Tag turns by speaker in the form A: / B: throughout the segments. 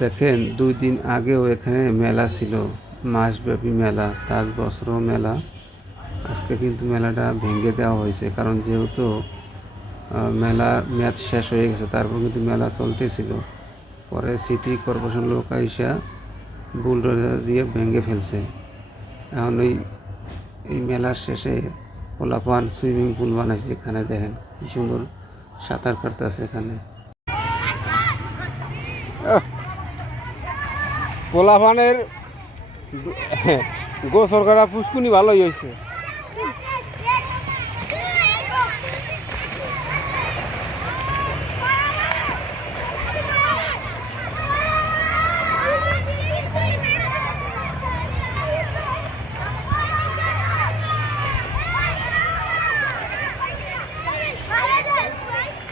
A: দেখেন, দুই দিন আগেও এখানে মেলা ছিল, মাসব্যাপী মেলা তাজ বস্ত্র মেলা। আজকে কিন্তু মেলাটা ভেঙে দেওয়া হয়েছে, কারণ যেহেতু মেলা মেয়াদ শেষ হয়ে গেছে, তারপর কিন্তু মেলা চলতেছিল। পরে সিটি কর্পোরেশন লোক আইসা বুলডোজার দিয়ে ভেঙে ফেলছে। এখন ওই, এই মেলার শেষে পোলাপান সুইমিং পুল বানাইছে এখানে, দেখেন কি সুন্দর সাঁতার কাটতেছে এখানে।
B: পোলাপানের গোসর করা পুষ্কুনি ভালোই হয়েছে।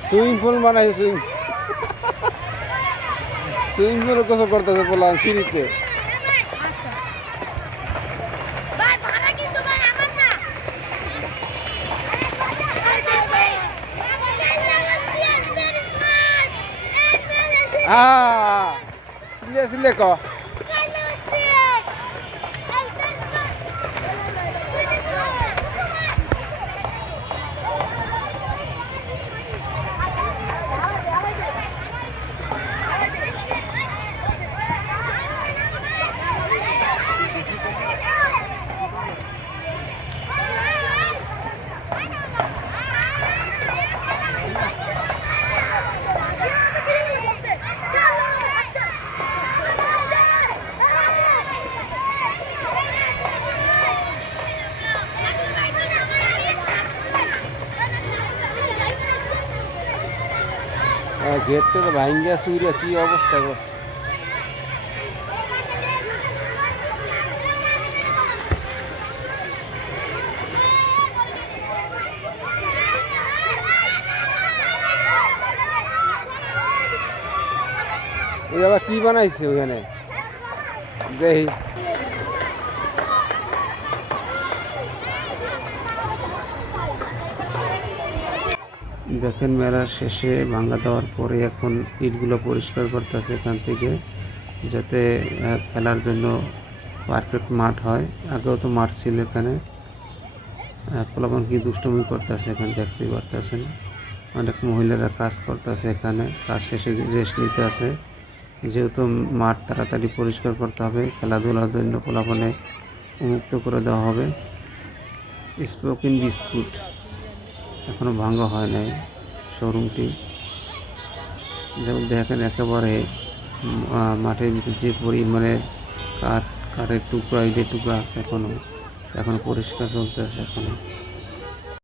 B: সুইমিং পুল বানাইছে সুইমিং। সুইমিং পুলে গোসল করতেছে বললাম ফ্রিতে। Ah, সিলে সিলে ক। গেটটা ভাঙ্গিয়া সুইরা কি অবস্থা করছে আবার কি বানাইছে ওখানে দেখি।
A: দেখেন মেলার শেষে ভাঙা দেওয়ার পরে এখন ইটগুলো পরিষ্কার করতেছে এখান থেকে যাতে খেলার জন্য পারফেক্ট মাঠ হয়। আগেও তো মাঠ ছিল এখানে। আহ, কি দুষ্টমি করতেছে এখানে দেখতেই পারতেছেন। অনেক মহিলারা কাজ করতেছে এখানে কাজ শেষে রেস্ট নিতে আছে। যেহেতু মাঠ তাড়াতাড়ি পরিষ্কার করতে হবে খেলাধুলার জন্য পোলাপানে উন্মুক্ত করে দেওয়া হবে। স্পোকিন বিস্কুট এখনও ভাঙা হয় নাই শোরুমটি। যেমন দেখেন একেবারে মাঠের ভিতরে যে পরিমাণের কাঠ, কাঠের টুকরা ইটের টুকরা আছে এখনও এখনও পরিষ্কার চলতে আছে এখনও।